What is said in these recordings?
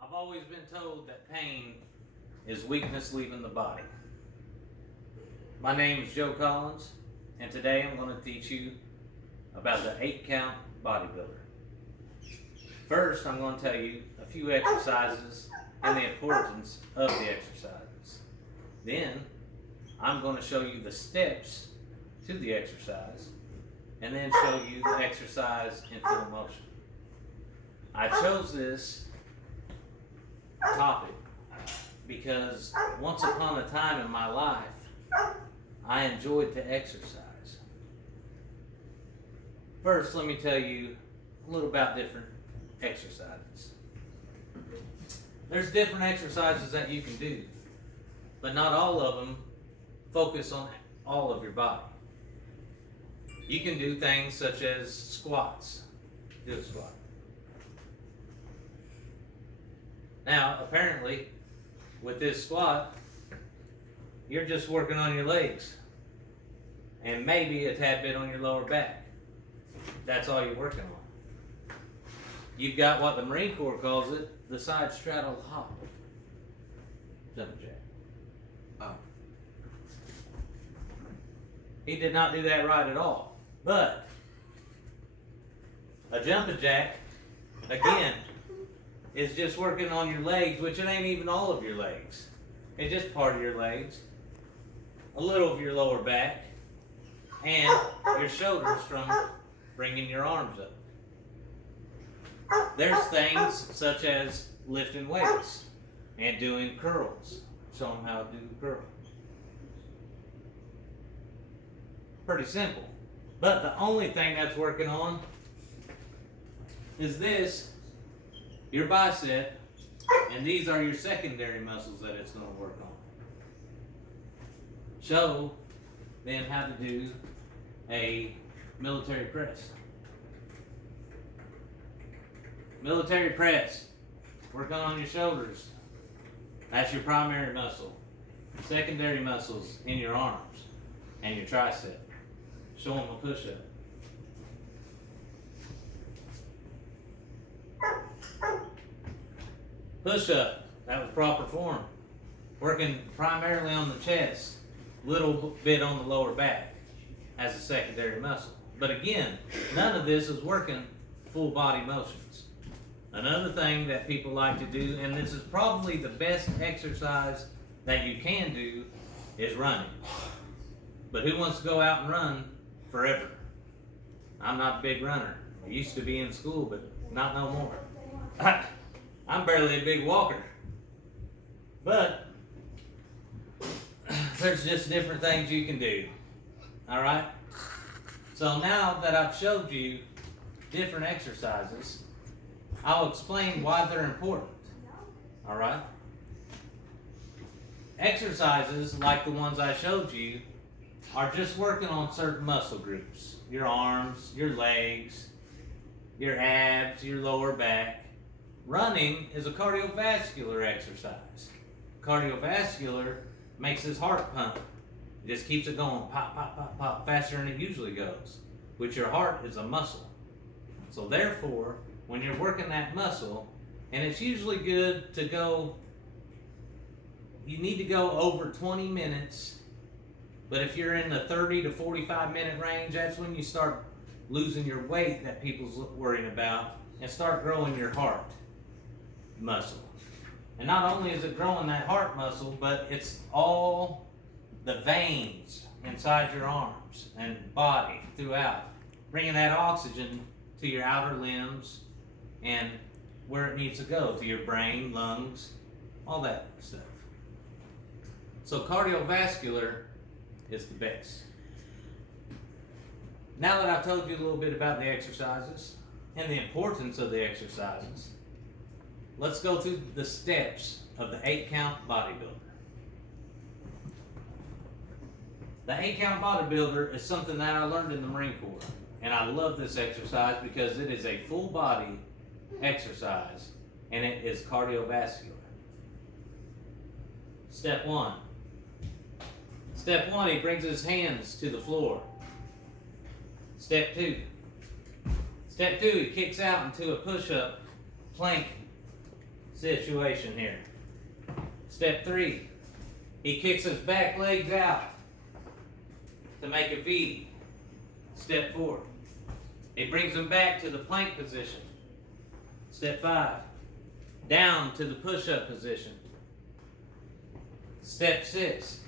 I've always been told that pain is weakness leaving the body. My name is Joe Collins, and today I'm going to teach you about the 8-count bodybuilder. First, I'm going to tell you a few exercises and the importance of the exercises. Then, I'm going to show you the steps to the exercise, and then show you the exercise in full motion. I chose this topic because once upon a time in my life, I enjoyed to exercise. First, let me tell you a little about different exercises. There's different exercises that you can do, but not all of them focus on all of your body. You can do things such as squats. Do a squat. Now, apparently, with this squat, you're just working on your legs and maybe a tad bit on your lower back. That's all you're working on. You've got what the Marine Corps calls it, the side straddle hop. Jumping jack. Oh. He did not do that right at all. But a jumping jack, again, is just working on your legs, which it ain't even all of your legs. It's just part of your legs, a little of your lower back, and your shoulders from bringing your arms up. There's things such as lifting weights and doing curls. Show them how to do the curl. Pretty simple. But the only thing that's working on is this, your bicep, and these are your secondary muscles that it's going to work on. Show them how to do a military press. Military press. Working on your shoulders. That's your primary muscle. Secondary muscles in your arms and your tricep. Show them a push-up. Push-up, that was proper form. Working primarily on the chest, little bit on the lower back as a secondary muscle. But again, none of this is working full body motions. Another thing that people like to do, and this is probably the best exercise that you can do, is running. But who wants to go out and run forever? I'm not a big runner. I used to be in school, but not no more. I'm barely a big walker. But there's just different things you can do. Alright? So now that I've showed you different exercises, I'll explain why they're important. Alright? Exercises like the ones I showed you are just working on certain muscle groups. Your arms, your legs, your abs, your lower back. Running is a cardiovascular exercise. Cardiovascular makes his heart pump. It just keeps it going pop, pop, pop, pop, faster than it usually goes, which your heart is a muscle. So therefore, when you're working that muscle, and it's usually good to go, you need to go over 20 minutes, but if you're in the 30 to 45 minute range, that's when you start losing your weight that people's worrying about and start growing your heart muscle. And not only is it growing that heart muscle, but it's all the veins inside your arms and body throughout, bringing that oxygen to your outer limbs and where it needs to go, to your brain, lungs, all that stuff. So cardiovascular is the best. Now that I've told you a little bit about the exercises and the importance of the exercises, let's go through the steps of the 8-count bodybuilder. The 8-count bodybuilder is something that I learned in the Marine Corps, and I love this exercise because it is a full body exercise and it is cardiovascular. Step 1. Step 1, he brings his hands to the floor. Step 2. Step 2, he kicks out into a push-up plank situation here. Step 3, he kicks his back legs out to make a V. Step 4, he brings them back to the plank position. Step 5, down to the push-up position. Step 6,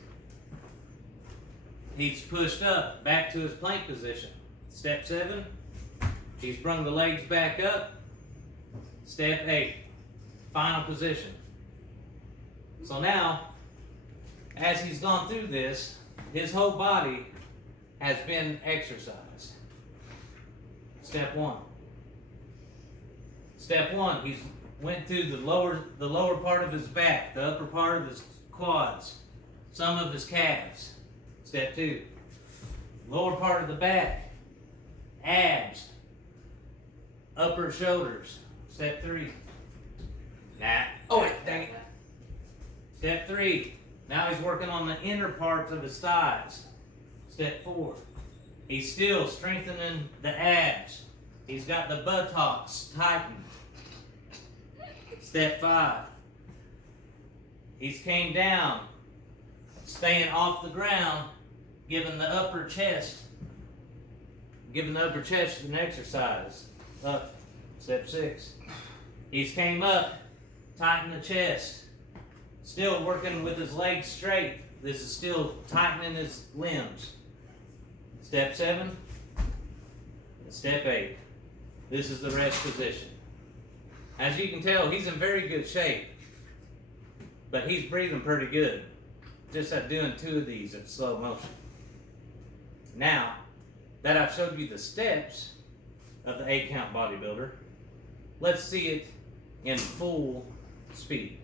he's pushed up back to his plank position. Step 7, he's brung the legs back up. Step 8, final position. So now, as he's gone through this, his whole body has been exercised. Step 1. Step 1, he's went through the lower part of his back, the upper part of his quads, some of his calves. Step 2, lower part of the back, abs, upper shoulders. Step 3. Oh wait, dang it. Step 3. Now he's working on the inner parts of his thighs. Step 4. He's still strengthening the abs. He's got the buttocks tightened. Step 5. He's came down, staying off the ground, giving the upper chest an exercise. Up. Step 6. He's came up, tightened the chest, still working with his legs straight. This is still tightening his limbs. Step 7. Step 8. This is the rest position. As you can tell, he's in very good shape, but he's breathing pretty good. Just at doing 2 of these in slow motion. Now that I've showed you the steps of the 8-count bodybuilder, let's see it in full speed.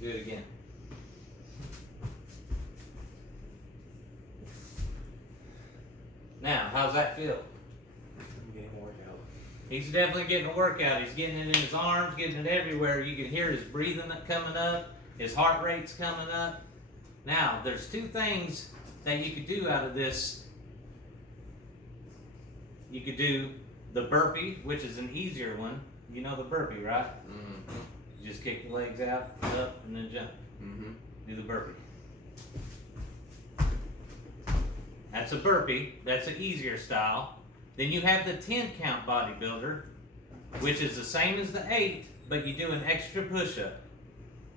Do it again. Now, how's that feel? I'm getting a workout. He's definitely getting a workout. He's getting it in his arms, getting it everywhere. You can hear his breathing coming up, his heart rate's coming up. Now, there's 2 things that you could do out of this. You could do the burpee, which is an easier one. You know the burpee, right? Mm-hmm. You just kick the legs out, up, and then jump. Mm-hmm. Do the burpee. That's a burpee. That's an easier style. Then you have the 10-count bodybuilder, which is the same as the 8, but you do an extra push-up.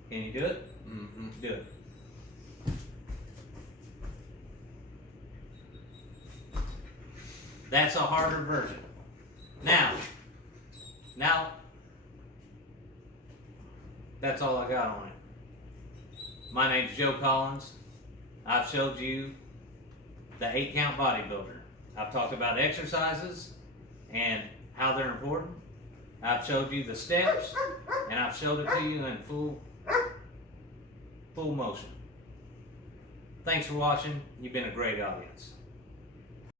Can you do it? Mm-hmm. Do it. That's a harder version. Now, that's all I got on it. My name's Joe Collins. I've showed you the 8-count bodybuilder. I've talked about exercises and how they're important. I've showed you the steps, and I've showed it to you in full motion. Thanks for watching. You've been a great audience.